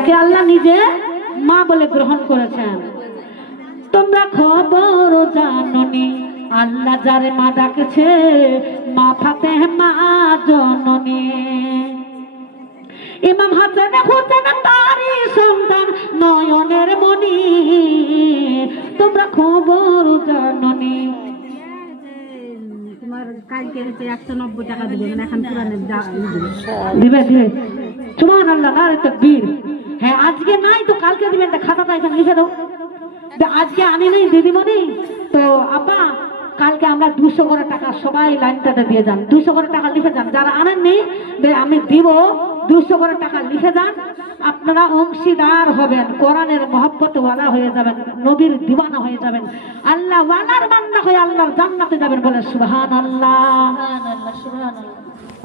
তাকে আল্লাহ নিজে মা বলে গ্রহণ করেছেন। তোমরা খবর জাননি আল্লাহ যারে মা ডাকেছে মা ফাতেমা জননী। ইমাম হাসান হোসেন তারই সন্তান নয়নের মণি, তোমরা খবর জাননি। তোমার কালকে 190 টাকা দিবে, মানে এখন পুরানের দিবে দিবে। সুবহানাল্লাহ, নারে তাকবীর। হ্যাঁ আজকে নাই তো কালকে দিবেন, খাতাটা এখানে লিখে দাও। আজকে আনি নাই দিদিমণি, তো আপা কালকে আমরা 200 করে টাকা সবাই লাইনটাতে দিয়ে যান, 200 করে টাকা লিখে যান। যারা আনেননি আমি দিব 200 করে টাকা লিখে যান। আপনারা অংশীদার হবেন, কোরআনের মহব্বত ওয়ালা হয়ে যাবেন, নবীর দিওয়ানা হয়ে যাবেন, আল্লাহ ওয়ালার বান্দা হয়ে আল্লাহর জান্নাতে যাবেন। বলে সুবহানাল্লাহ।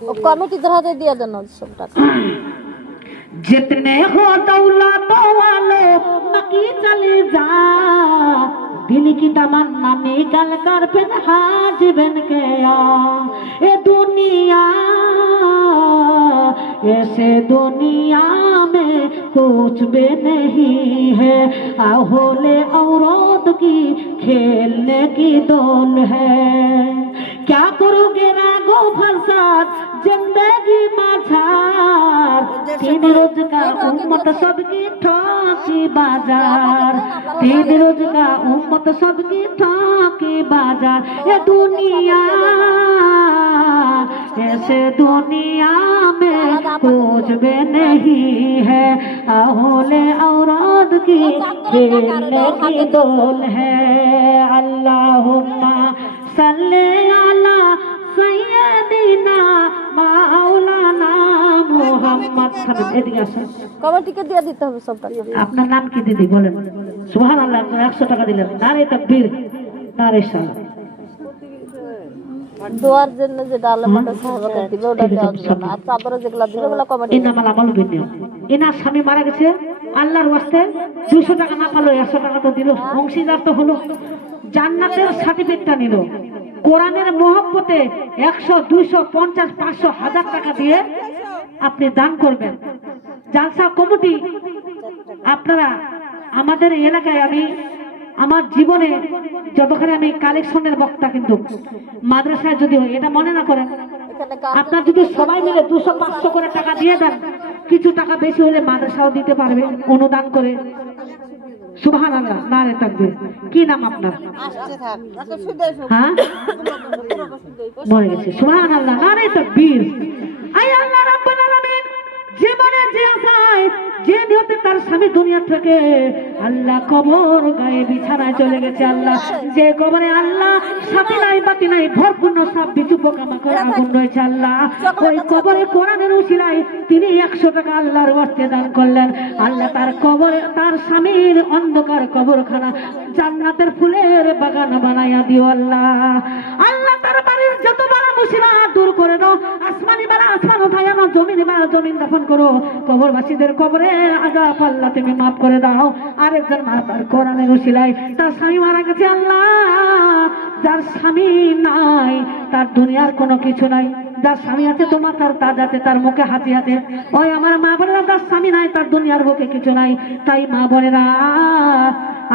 ও কমিটিদের হাতে দিয়ে দেন সব টাকা। जितने हो दौलत वाले मकी चले जा, दिल की तमन्ना निकल कर फिर हाज बन के आ। ये दुनिया ऐसे दुनिया में कुछ भी नहीं है, होले औरत की खेलने की दौल है। क्या करोगे रागो फसाद जिंदगी माझार, तीन रोज का उम्मत सबकी ठोकी बाजार, तीन रोज का उम्मत सबकी ठोकी बाजार। ये दुनिया ऐसे दुनिया में कुछ भी नहीं है, होले औरत की खेलने की दौल है। अल्लाहुम्मा सल्ले अला सय्यदिना মাওলানা মুহাম্মদ। এদিকে আসেন, কমিটিকে দিয়ে দিতে হবে সব টাকা। আপনার নাম কি দিদি বলেন? সুবহানাল্লাহ, 100 টাকা দিলেন। নারে তাকবীর, নারে সালাত। দোয়ার জন্য যে ডালে মাটা সাহায্য দিবে ওটা দেওয়ার জন্য, আর চাদরে যেগুলা দিবে ওগুলা কমিটি। ইনামাল আমালু বিনিয়ত। ইনার স্বামী মারা গেছে, আল্লাহর ওয়াস্তে 200 টাকা না পালো 100 টাকা তো দিল, অংশীদার তো হলো, জান্নাতের সার্টিফিকেটটা নিল। কোরআনের মহব্বতে 100, 200, 50, 500, 1000 টাকা দিয়ে আপনি দান করবেন। জালসা কমিটি আপনারা আমাদের এলাকায়, আমি আমার জীবনে যতখানি আমি কালেকশনের বক্তা, কিন্তু মাদ্রাসায় যদি হয় এটা মনে না করেন, আপনার যদি সবাই মিলে 200, 500 করে টাকা দিয়ে দেন, কিছু টাকা বেশি হলে মাদ্রাসাও দিতে পারবে অনুদান করে। সুবহানাল্লাহ, নারে তাকবীর। কি নাম আপনার? হ্যাঁ মরে গেছে। সুবহানাল্লাহ, নারে তাকবীর। আয় আল্লাহ রাব্বুল আলামিন জীবনে যে আশায় যে নিয়তে তার স্বামী দুনিয়া থেকে আল্লাহ কবর গায়ে বিছানায় চলে গেছে, আল্লাহ যে কবরে আল্লাহ সাথী নাই বাতি নাই, ভরপুর সাপ বিচু পোকামাকড় আগুন রয়েছে, আল্লাহ ওই কবরে কোরআনের উসিলায় তিনি 100 টাকা আল্লাহর ওয়াস্তে দান করলেন। আল্লাহ তার কবরে, তার স্বামীর অন্ধকার কবরখানা জান্নাতের ফুলের বাগান বানাইয়া দিও আল্লাহ। আল্লাহ তার বাড়ির যত বড় মুসিবত দূর করে দাও, আসমানি বালা আসমান উঠাইয়া নাও, জমিন বালা জমিন দফন করো, কবরবাসীদের কবরে আযাব আল্লাহ তুমি মাফ করে দাও। আরেকজন মা তার কোরআনের উসিলায় তার স্বামী মারা গেছে, আল্লাহ যার স্বামী নাই তার দুনিয়ার কোনো কিছু নাই, যার স্বামী আছে তোমার তার তাজ আছে, তার মুখে হাতি আছে। ওই আমার মা বোনেরা, যার স্বামী নাই তার দুনিয়ার বুকে কিছু নাই, তাই মা বোনেরা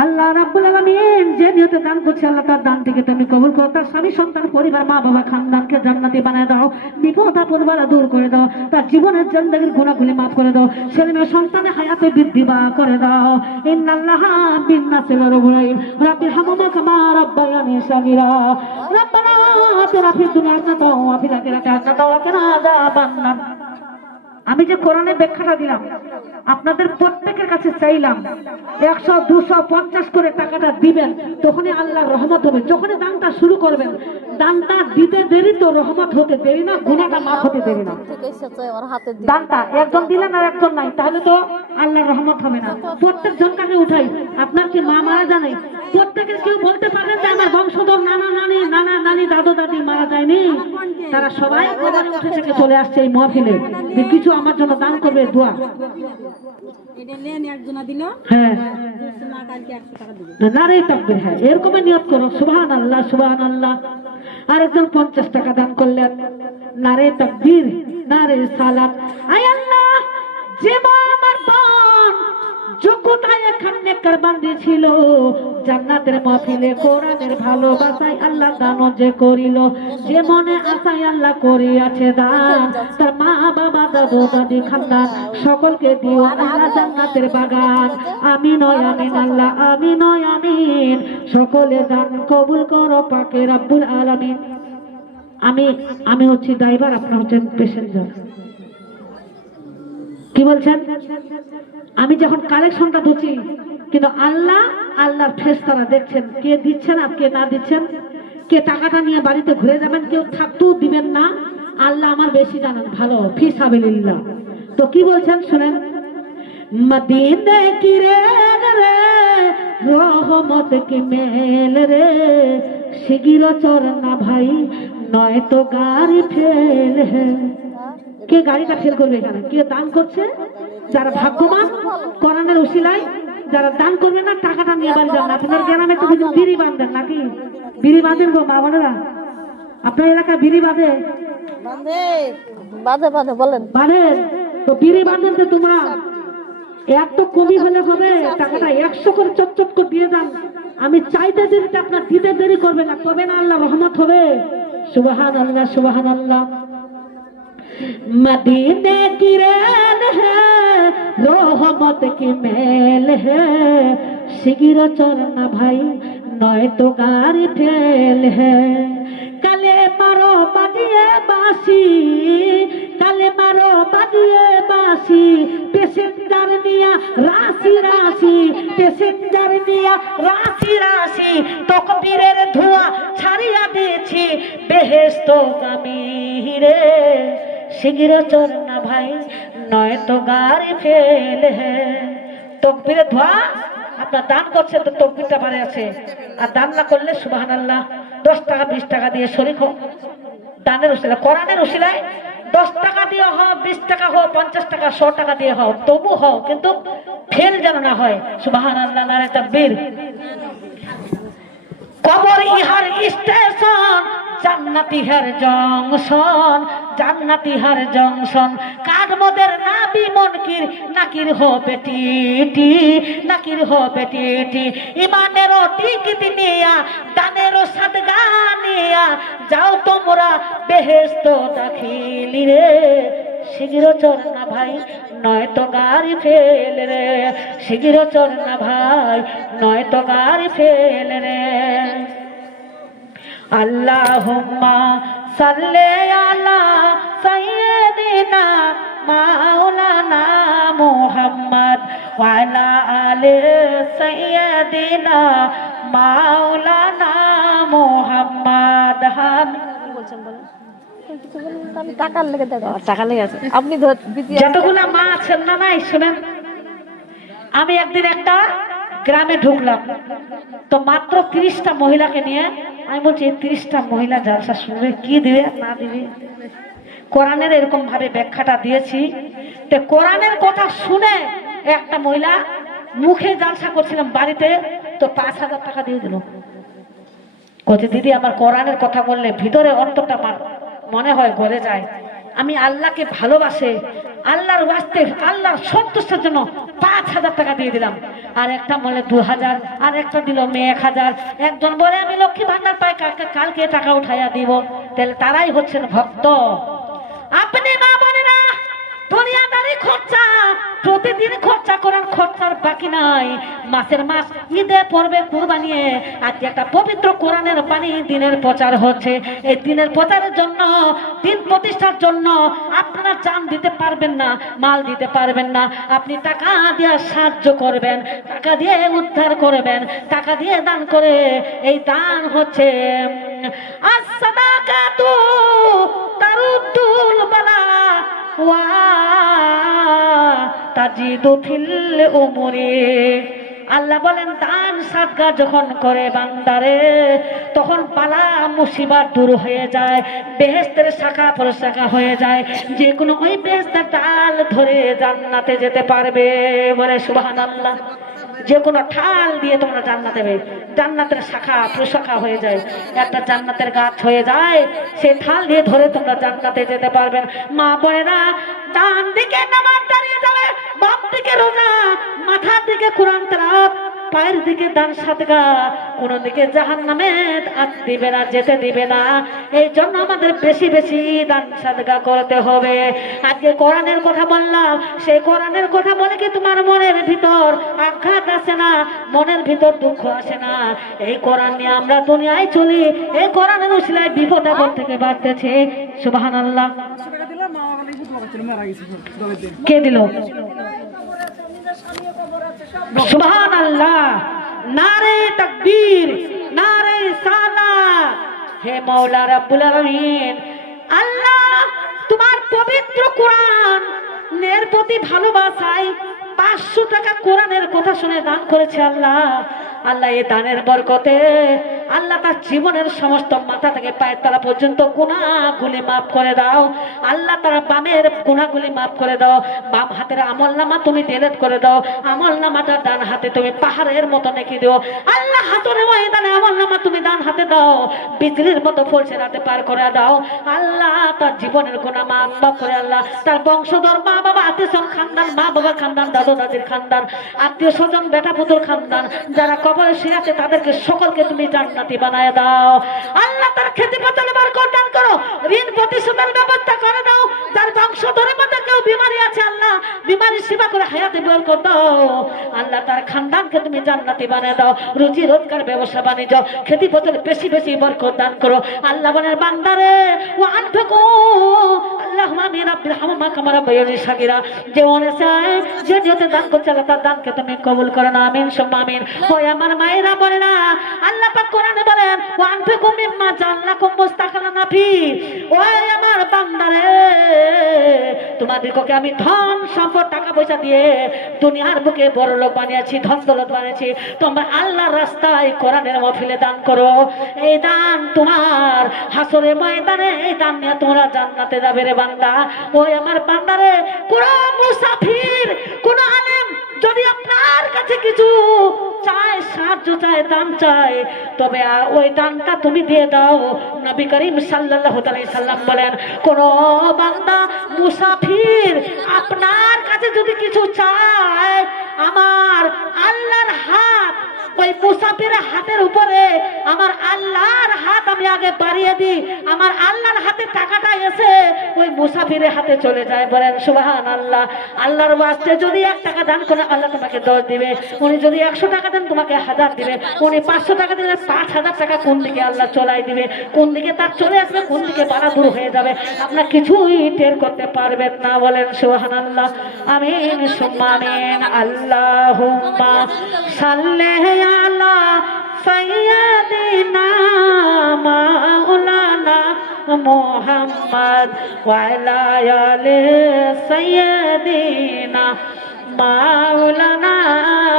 আল্লাহ রাব্বুল আলামিন যে নিয়তে দান করছে আল্লাহ তার দান থেকে তুমি কবুল করো। তার স্বামী সন্তান পরিবার মা বাবা খানদানকে জান্নাতি বানায় দাও, বিপদ আপদ বালা দূর করে দাও, তার জীবনের জিন্দেগীর গুনাহগুলি মাফ করে দাও, ছেলে মেয়ে সন্তানের হায়াতে বৃদ্ধি বা করে দাও। ইন্নাল্লাহা বিন-নাসি লারউফুর রহিম। রাব্বিরহামহুমা কামা রাব্বায়ানি সগীরা। রাব্বানা আতিনা ফিদ দুনিয়া হাসানাতাও ওয়া ফিল আখিরাতি হাসানাতাও ওয়া কিনা আযাবান নার। আমি যে কোরআনের ব্যাখ্যাটা দিলাম আপনাদের প্রত্যেকের কাছে চাইলাম 100, 200, 50 করে টাকাটা দিবেন, তখনই আল্লাহর রহমত হবে। যখনই দানটা শুরু করবেন, দানটা দিতে দেরি তো রহমত হতে দেরি না, গুনাহটা মাফ হতে দেরি না। দানটা একজন দিলেন আর একজন নাই, তাহলে তো আল্লাহর রহমত হবে না। প্রত্যেক জনকে উঠাই, আপনার কি মা মারা জানে? প্রত্যেকের কেউ বলতে পারবেন যে আমার বংশধর নানা নানি, নানা নানি, দাদু দাদি মারা যায়নি? তারা সবাই কবরে উঠে থেকে চলে আসছে এই মাহফিলে, যে কিছু আমার জন্য দান করবে, দোয়া। হ্যাঁ নারে তাকবীর। হ্যাঁ এরকম নিয়ত করো, সুবহানাল্লাহ সুবহানাল্লাহ। আরেকজন 50 টাকা দান করলেন, নারে তাকবীর, নারে সালাত। আয় আল্লাহ যে মা আমার বোন নেককার বান্দি ছিল, জান্নাতের মাহফিলে কোরআনের ভালোবাসায় আল্লাহ দান যে করিল, যে মনে আশায় আল্লাহ করিয়াছে দান, তার মা বাবা দাদু দাদি খানদান সকলকে দিও আল্লাহ জান্নাতের বাগান। আমিন ও আমিন আল্লাহ, আমিন ও আমিন। সকলে দান কবুল করো পাকে রব্বুল আলামিন। আমি হচ্ছি ড্রাইভার, আপনার হচ্ছেন প্যাসেঞ্জার। কি বলছেন? আমি যখন কালেকশনটা ধরছি, কিন্তু আল্লাহর ফেরেশতারা দেখছেন কে দিচ্ছেন আর কে না দিচ্ছেন। কে টাকাটা নিয়ে বাড়িতে ঘুরে যাবেন, কেউ থাকতেও দিবেন না, আল্লাহ আমার বেশি জানেন ভালো, ফি সাবিলিল্লাহ। তো কি বলছেন শুনেন, মদিনে কি রেল রে রহমত কি মেল রে, শিগির চর না ভাই নয় তো গাড়ি ফেল হে। কে গাড়িটা ফেল করবে এখানে? কে দান করছে? যারা ভাগ্যবান কোরআনের উসিলায় যারা দান করবে না, টাকাটা নিয়ে বাড়ি যান। আপনার গ্রামে তো কিছু বিড়ি বাঁধেন নাকি? বিড়ি বাঁধেন গো মা বোনেরা? আপনার এলাকায় বিড়ি বাঁধে? বাঁধে বাঁধে বলেন বাঁধেন তো, বিড়ি বাঁধেন তো তোমরা। এত কমি হলে হবে? টাকাটা 100 করে চটচট করে দিয়ে যান। আমি চাইতে দেরিতে আপনার দিতে দেরি করবে না, তবে না আল্লাহ রহমত হবে। সুবহানাল্লাহ সুবহানাল্লাহ। मदीने की रेल है रहमत की मेल है, शिगिर चरना भाई नय तो गाड़ी फेल है। काले मारो बाजिए बासी, काले मारो बाजिए बासी, पैसेंजर निया राशि राशि, पैसेंजर निया राशि राशि, तकबीरेर धुआं छाड़िया दिएछि बेहेश्त गामी रे, শিগির চর না ভাই নয় তো গাড়ি ফেল হে। তকবীরে ধোয়া আপনার দান করছেন তো তকবীরটা বাড়ে আছে, আর দান না করলে সুবহানাল্লাহ 10 টাকা 20 টাকা দিয়ে শরীক হোক। দানের উসিলায় কোরআনের উসিলায় 10 টাকা দিয়ে হোক, 20 টাকা হোক, 50 টাকা 100 টাকা দিয়ে হোক, তবু হোক, কিন্তু ফেল যেন না হয়। সুবহানাল্লাহ, নারে তাকবীর। কবর ইহার স্টেশন, জান্নাতি হার জংশন, জান্নাতি হার জংশন, কাঠমোদের নাবি মনকির নাকির হবে টিটি, নাকির হবে টিটি। ইমানেরও টিকিট নিয়া দানেরও সাদগা নিয়া যাও তোমরা বেহেশত দাখিলি রে, শিগির চর না ভাই নয় তো গাড়ি ফেল রে, শিগির চর না ভাই নয় তো গাড়ি ফেল রে। আল্লাহুম্মা সাল্লি আলা সাইয়্যিদিনা মাওলানা মুহাম্মদ ওয়া আলা আলি সাইয়্যিদিনা মাওলানা মুহাম্মদ। কি বলছেন বলেন? আমি টাকার লেগে দেখো, টাকা লেগে আছে। আপনি যতগুলা মা আছেন না নাই শুনেন, আমি একদিন একটা গ্রামে ঢুকলাম, তো মাত্র 30টা মহিলাকে নিয়ে আমি বলছি এই 30টা মহিলা জালসা শুনবে, কি দিবে না দিবে। কোরআনের এরকম ভাবে ব্যাখ্যাটা দিয়েছি, তো কোরআনের কথা শুনে একটা মহিলা মুখে জালসা করছিলাম বাড়িতে, তো 5000 টাকা দিয়ে দিল। বলছে দিদি আমার কোরআনের কথা বললে ভিতরে অন্তরটা আমার মনে হয় গলে যায়। আমি আল্লাহকে ভালোবাসে, আল্লাহর ওয়াস্তে আল্লাহর সন্তুষ্টের জন্য 5000 টাকা দিয়ে দিলাম। আর একটা বলে 2000, আর একটা দিল মেয়ে 1000। একজন বলে আমি লক্ষ্মী ভান্ডার পাই, কালকে টাকা উঠাইয়া দিব। তাহলে তারাই হচ্ছেন ভক্ত। আপনি মা বোনেরা দুনিয়াদারি খরচা প্রতিদিন খরচা করার খরচার বাকি নাই। মাসের মাস ঈদে পড়বে কুরবানিয়ে, আজকে একটা পবিত্র কোরআনের বাণী দিনের প্রচার হচ্ছে। এই দিনের প্রচারের জন্য, দিন প্রতিষ্ঠার জন্য আপনারা জান দিতে পারবেন না, মাল দিতে পারবেন না, আপনি টাকা দিয়ে সাহায্য করবেন, টাকা দিয়ে উদ্ধার করবেন, টাকা দিয়ে দান করে। এই দান হচ্ছে as-sadaqatu তারুদ্দুল বালা ওয়া তাজিদু ফিল উমুরি। আল্লাহ বলেন দান সাদকা যখন করে বান্দারে, তখন বালা মুসিবত দূর হয়ে যায়, বেহেশতের শাখা প্রশাখা হয়ে যায়। যে কোনো ওই বেহেশতের ডাল ধরে জান্নাতে যেতে পারবে, বলে সুবহানাল্লাহ। যে কোনো ঠাল দিয়ে তোমরা জান্নাতে যাবে, জান্নাতের শাখা প্রশাখা হয়ে যায়, একটা জান্নাতের গাছ হয়ে যায়, সেই ঠাল দিয়ে ধরে তোমরা জান্নাতে যেতে পারবেন। মা বোনেরা ডান দিকে নামাজ দাঁড়িয়ে যাবে, বাম দিকে রোজা, মাথার দিকে কোরআন তেলাওয়াত, পায়ের দিকে দান সাদকা, কোনো দিকে জাহান্নামে দিবে না, যেতে দিবে না। এই জন্য আমাদের বেশি বেশি দান সাদকা করতে হবে। আজকে কোরআনের কথা বললাম, সেই কোরআনের কথা বলে কি তোমার মনের ভিতর আঘাত আসে না, মনের ভিতর দুঃখ আসে না? এই কোরআন নিয়ে আমরা দুনিয়ায় চলি, এই কোরআনের উসিলায় বিপদ আপদ থেকে বাঁচতেছে। সুবহানাল্লাহ। কে দিল? সুবহানাল্লাহ। নারে তাকবীর, নারে সালাত। হে মাওলা রাব্বুল আলামিন, আল্লাহ তোমার পবিত্র কোরআন এর প্রতি ভালোবাসায় 500 টাকা কোরআনের কথা শুনে দান করেছে আল্লাহ। আল্লাহ এই দানের বরকতে আল্লাহ তার জীবনের সমস্ত মাথা থেকে পায়ের তলা পর্যন্ত গুনাহগুলি মাফ করে দাও আল্লাহ। তার বামের গুনাহগুলি মাফ করে দাও, বাম হাতের আমলনামা তুমি ডিলিট করে দাও, আমলনামাটা ডান হাতে তুমি পাহাড়ের মতো নেকি দিও আল্লাহ। হাতরে ময়দানে আমলনামা তুমি ডান হাতে দাও, বিজলির মতো ফলসে রাতে পার করে দাও আল্লাহ। তার জীবনের গুনাহ মাফ করে আল্লাহ। তার বংশধর মা বাবা আত্মীয় খানদান, মা বাবা খানদান, দাদু দাদির খানদান, আত্মীয় স্বজন, বেটা পুতুর খানদান, যারা কবরে শুয়ে আছে তাদেরকে সকলকে তুমি জান্নাতি বানায় দাও আল্লাহ। তার খেতে পথে বরকত দান করো, ঋণ প্রতিশোধের ব্যবস্থা করে দাও। যার বংশধরের মধ্যে কেউ বিমারি আছে আল্লাহ, বিমারি সেবা করে হায়াতে বরকত দাও আল্লাহ। তার খানদানকে তুমি জান্নাতি বানায় দাও। রুজি রোজগার, ব্যবসা বাণিজ্য, খেতে পথে বেশি বেশি বরকত দান করো আল্লাহ। বনের বান্দারে ও আনফিকু আল্লাহুম্মা আমিন রাব্বিল হামমা কামা রাব্বায়ানি সাগীরা। যে মনে চায় যে নিয়তে দান করছে আল্লাহ তার দানকে তুমি কবুল করো না। আমিন সুম্মা আমিন। ওই আমার মায়েরা বলে না, আল্লাহ পাক কোরআনে বলেন ওয়া আনফিকু মিম্মা জাআলনাকুম মুস্তাখলাফা ফি। ওই আমার বান্দারে, তোমাদেরকে আমি ধন সম্পদ টাকা পয়সা দিয়ে দুনিয়ার বুকে বড় লোক বানিয়েছি, ধন দৌলত বানিয়েছি, তোমরা আল্লাহর রাস্তায় কোরআনের মাহফিলে দান করো। এই দান তোমার হাসরে ময়দানে, এই দান নিয়ে তোমরা জান্নাতে যাবে রে বান্দা। ওই আমার বান্দারে, কোন মুসাফির, কোন আলেম যদি আপনার কাছে কিছু চায়, সাহায্য চায়, দান চায়, তবে ওই দানটা তুমি দিয়ে দাও। নবী করিম সাল্লাল্লাহু আলাইহি সাল্লাম বলেন, কোন বান্দা মুসাফির আপনার কাছে যদি কিছু চায়, আমার আল্লাহর হাত ওই মুসাফিরের হাতের উপরে, আমার আল্লাহর হাত আমি আগে বাড়িয়ে দিই, আমার আল্লাহর হাতে টাকাটা এসে ওই মুসাফিরের হাতে চলে যায়। বলেন সুবহানাল্লাহ। আল্লাহর ওয়াস্তে যদি 1 টাকা দান করে আল্লাহ তোমাকে 10 দিবে। উনি যদি 100 টাকা দেন তোমাকে 1000 দিবে। উনি 500 টাকা দিলে 5000 টাকা কোন দিকে আল্লাহ চলাই দিবে, কোন দিকে তার চলে আসবে, কোন দিকে বাড়া দূর হয়ে যাবে, আপনার কিছুই টের করতে পারবেন না। বলেন সুবহানাল্লাহ। আমিন সুম্মা আমিন। আল্লাহুম্মা সাল্লি আলা সাইয়্যিদিনা মাওলানা মুহাম্মদ ওয়া আলা আলি সাইয়্যিদিনা মাওলানা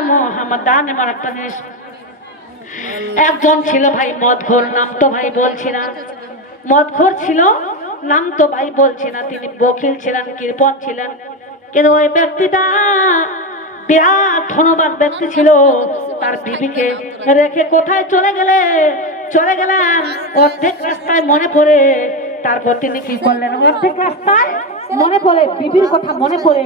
মুহাম্মদ। দানে মারাত্তা জিনিস। একজন ছিল ভাই মদখোর, নাম তো ভাই বলছি না, মদখোর ছিল, নাম তো ভাই বলছি না। তিনি বকিল ছিলেন, কৃপণ ছিলেন, কিন্তু ওই ব্যক্তিটা বিরাট ধনবান ব্যক্তি ছিল। তার বিবিকে রেখে কোথায় চলে গেলেন অর্ধেক রাস্তায় মনে পড়ে। তারপর তিনি কি করলেন, অর্ধেক রাস্তায় মনে পড়ে, বিবির কথা মনে পড়ে